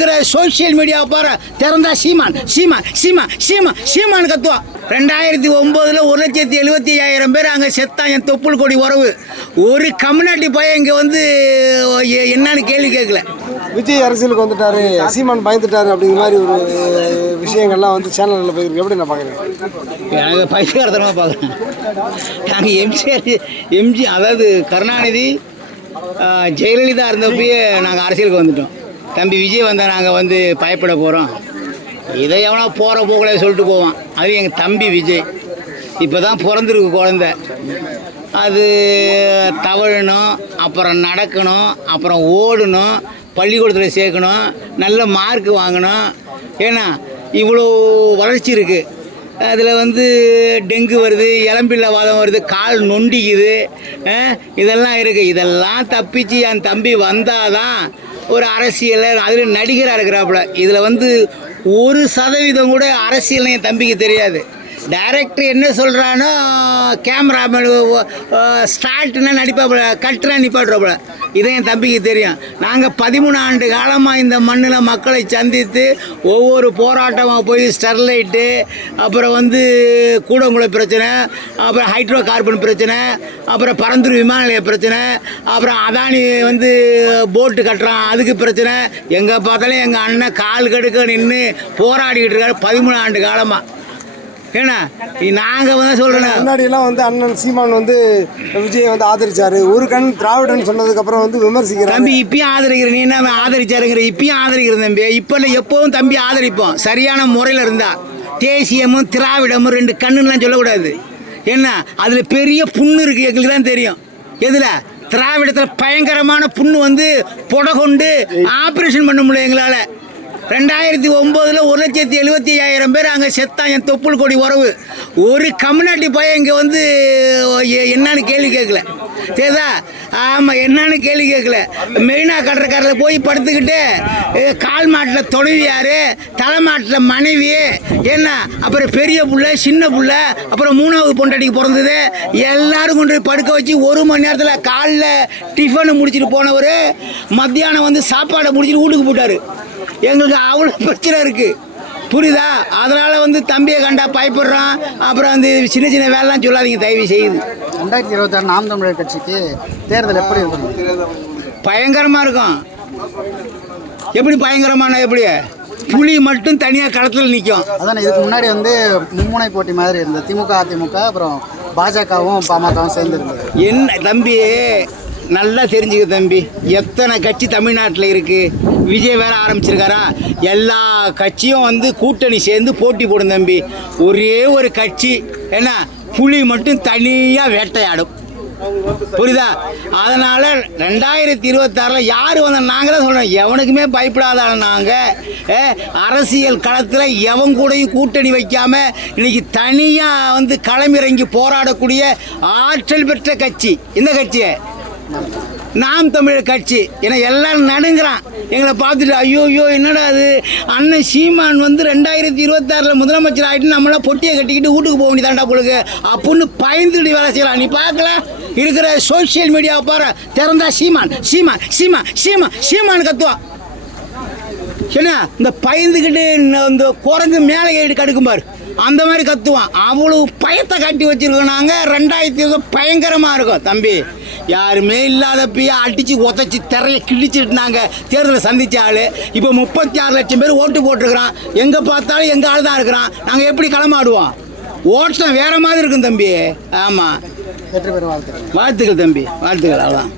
இருக்கிற சோஷியல் மீடியாவை பாரு. திறந்தா சீமான் சீமான் சீமான் சீமான் சீமான் கத்துவான் ரெண்டாயிரத்தி ஒம்போதில் ஒரு லட்சத்தி எழுபத்தி ஐயாயிரம் பேர் அங்கே செத்தான் என் தொப்புள் கொடி உறவு. ஒரு கம்யூனிட்டி பையன் இங்கே வந்து என்னன்னு கேள்வி கேட்கல. விஜய் அரசியலுக்கு வந்துட்டாரு சீமான் பயந்துட்டாரு அப்படிங்கிற மாதிரி ஒரு விஷயங்கள்லாம் வந்து சேனலில் போயிருக்கு. எப்படி நான் பார்க்குறேன்? எனக்கு பைசகாரத்தனமாக பார்க்குறேன் நாங்கள் எம்ஜிஆர் எம்ஜி அதாவது கருணாநிதி ஜெயலலிதா இருந்தப்பயே நாங்கள் அரசியலுக்கு வந்துட்டோம். தம்பி விஜய் வந்தால் நாங்கள் வந்து பயப்பட போகிறோம் இதை எவனா போகிற போகல சொல்லிட்டு போவான். அது எங்கள் தம்பி விஜய். இப்போ தான் பிறந்திருக்கு குழந்த. அது தவழணும் அப்புறம் நடக்கணும் அப்புறம் ஓடணும் பள்ளிக்கூடத்தில் சேர்க்கணும் நல்ல மார்க் வாங்கணும். ஏன்னா இவ்வளோ வளர்ச்சி இருக்குது அதில் வந்து டெங்கு வருது இளம்பிள்ளை வாதம் வருது கால் நொண்டிக்குது. இதெல்லாம் இருக்குது இதெல்லாம் தப்பிச்சு என் தம்பி வந்தால் தான் ஒரு அரசியல் அதில் நடிகராக இருக்கிறாப்புல. இதில் வந்து ஒரு சதவீதம் கூட அரசியல் என் தம்பிக்கு தெரியாது. டைரக்டர் என்ன சொல்கிறானோ கேமராமேன் ஸ்டார்ட்னா நடிப்பாப்புல கட்டுனா நிப்பாட்டுறாப்புல. இதை என் தம்பிக்கு தெரியும். நாங்கள் பதிமூணு ஆண்டு காலமாக இந்த மண்ணில் மக்களை சந்தித்து ஒவ்வொரு போராட்டமாக போய் ஸ்டெர்லைட்டு அப்புறம் வந்து கூடங்குள பிரச்சனை அப்புறம் ஹைட்ரோ கார்பன் பிரச்சனை அப்புறம் பரந்தூர் விமான நிலைய பிரச்சனை அப்புறம் அதானி வந்து போட்டு கட்டுறான் அதுக்கு பிரச்சனை. எங்கே பார்த்தாலும் எங்கள் அண்ணன் கால் கடுக்க நின்று போராடிக்கிட்டு இருக்காரு பதிமூணு ஆண்டு காலமாக ஏன்னா நாங்கள் வந்து சொல்கிறேன் முன்னாடி எல்லாம் வந்து அண்ணன் சீமான் வந்து விஜயை வந்து ஆதரிச்சாரு. ஒரு கண் திராவிடன் சொன்னதுக்கு அப்புறம் வந்து விமர்சிக்கிறாரு. தம்பி இப்பயும் ஆதரிக்கிற நீ என்ன ஆதரிச்சாருங்கிற இப்பயும் ஆதரிக்கிற தம்பி. இப்போ இல்லை எப்பவும் தம்பி ஆதரிப்போம். சரியான முறையில் இருந்தா. தேசியமும் திராவிடமும் ரெண்டு கண்ணுலாம் சொல்லக்கூடாது. என்ன? அதில் பெரிய புண்ணு இருக்குது எங்களுக்கு தான் தெரியும். எதில்? திராவிடத்தில் பயங்கரமான புண்ணு வந்து புடை கொண்டு ஆப்ரேஷன் பண்ண முடியல எங்களால். ரெண்டாயிரத்தி ஒம்போதில் ஒரு லட்சத்தி எழுபத்தி ஐயாயிரம் பேர் அங்கே செத்தான் என் தொப்புள் கொடி உறவு. ஒரு கம்யூனிட்டி பையன் இங்கே வந்து என்னன்னு கேள்வி கேட்கல. தெரியுதா ஆமாம் என்னன்னு கேள்வி கேட்கல. மெரினா கடற்கரையில் போய் படுத்துக்கிட்டு கால் மாட்டில் துணைவியார் தலை மாட்டில் மனைவி என்ன அப்புறம் பெரிய புள்ள சின்ன புள்ள அப்புறம் மூணாவது பொண்டாட்டிக்கு பிறந்தது எல்லாரும் கொண்டு படுக்க வச்சு ஒரு மணி நேரத்தில் காலைல டிஃபனை முடிச்சிட்டு போனவர் மத்தியானம் வந்து சாப்பாடை முடிச்சிட்டு வீட்டுக்கு போட்டார் எங்களுக்கு அவ்வளோ பிரச்சனை இருக்குது புரியுதா? அதனால் வந்து தம்பியை கண்டா பயப்படுறான். அப்புறம் வந்து சின்ன சின்ன வேலைலாம் சொல்லாதீங்க தயவு செய்யுது ரெண்டாயிரத்தி இருபத்தாறு நாம் தமிழர் கட்சிக்கு தேர்தல் எப்படி இருக்கும்? பயங்கரமாக இருக்கும். எப்படி பயங்கரமான எப்படி? புலி மட்டும் தனியாக களத்தில் நிற்கும் அதான் இதுக்கு முன்னாடி வந்து மும்முனை போட்டி மாதிரி இருந்தது. திமுக அதிமுக அப்புறம் பாஜகவும் பாமகவும் சேர்ந்து இருந்தது என்ன தம்பி நல்லா தெரிஞ்சுக்க தம்பி. எத்தனை கட்சி தமிழ்நாட்டில் இருக்குது விஜய் வேற ஆரம்பிச்சிருக்காரா? எல்லா கட்சியும் வந்து கூட்டணி சேர்ந்து போட்டி போடும் தம்பி. ஒரே ஒரு கட்சி என்ன? புலி மட்டும் தனியாக வேட்டையாடும். புரியுதா? அதனால் ரெண்டாயிரத்தி இருபத்தாறில் யார் வந்த நாங்கள் தான் சொல்கிறோம் எவனுக்குமே பயப்படாத நாங்கள் அரசியல் களத்தில் எவன் கூடயும் கூட்டணி வைக்காமல் இன்னைக்கு தனியாக வந்து களமிறங்கி போராடக்கூடிய ஆற்றல் பெற்ற கட்சி. இந்த கட்சியை. நாம் தமிழர் கட்சி. ஏன்னா எல்லாரும் நடுங்கிறான். எங்களை பார்த்துட்டு ஐயோ ஐயோ என்னடா அது அண்ணன் சீமான் வந்து ரெண்டாயிரத்தி இருபத்தாறில் முதலமைச்சர் ஆகிட்டு நம்மளாம் பொட்டியை கட்டிக்கிட்டு வீட்டுக்கு போக வேண்டியதாண்டா பொழுது அப்படின்னு பயந்துட்டு வேலை செய்யலாம். நீ பார்க்கல? இருக்கிற சோஷியல் மீடியாவை பாரு. திறந்தா சீமான் சீமான் சீமான் சீமான் சீமான் கத்துவான் என்ன? இந்த பயந்துக்கிட்டு இந்த- குரங்கு மேலே ஏடு கடுக்கும் பாரு. அந்த மாதிரி கத்துவான். அவ்வளவு பயத்தை கட்டி வச்சிருக்கோம் நாங்கள் ரெண்டாயிரத்தி பயங்கரமாக இருக்கும் தம்பி. யாருமே இல்லாதப்பயே அடித்து உதச்சி திரைய கிழிச்சிட்டு நாங்கள் தேர்தலை சந்திச்ச ஆள். இப்போ முப்பத்தி ஆறு லட்சம் பேர் ஓட்டு போட்டிருக்கிறான். எங்கே பார்த்தாலும் எங்கள் ஆள் தான் இருக்கிறான். நாங்கள் எப்படி களமாடுவோம்? ஓட்டம் வேற மாதிரி இருக்கும் தம்பி. ஆமாம் வாழ்த்துக்கள். தம்பி. வாழ்த்துக்கள் அவ்வளோதான்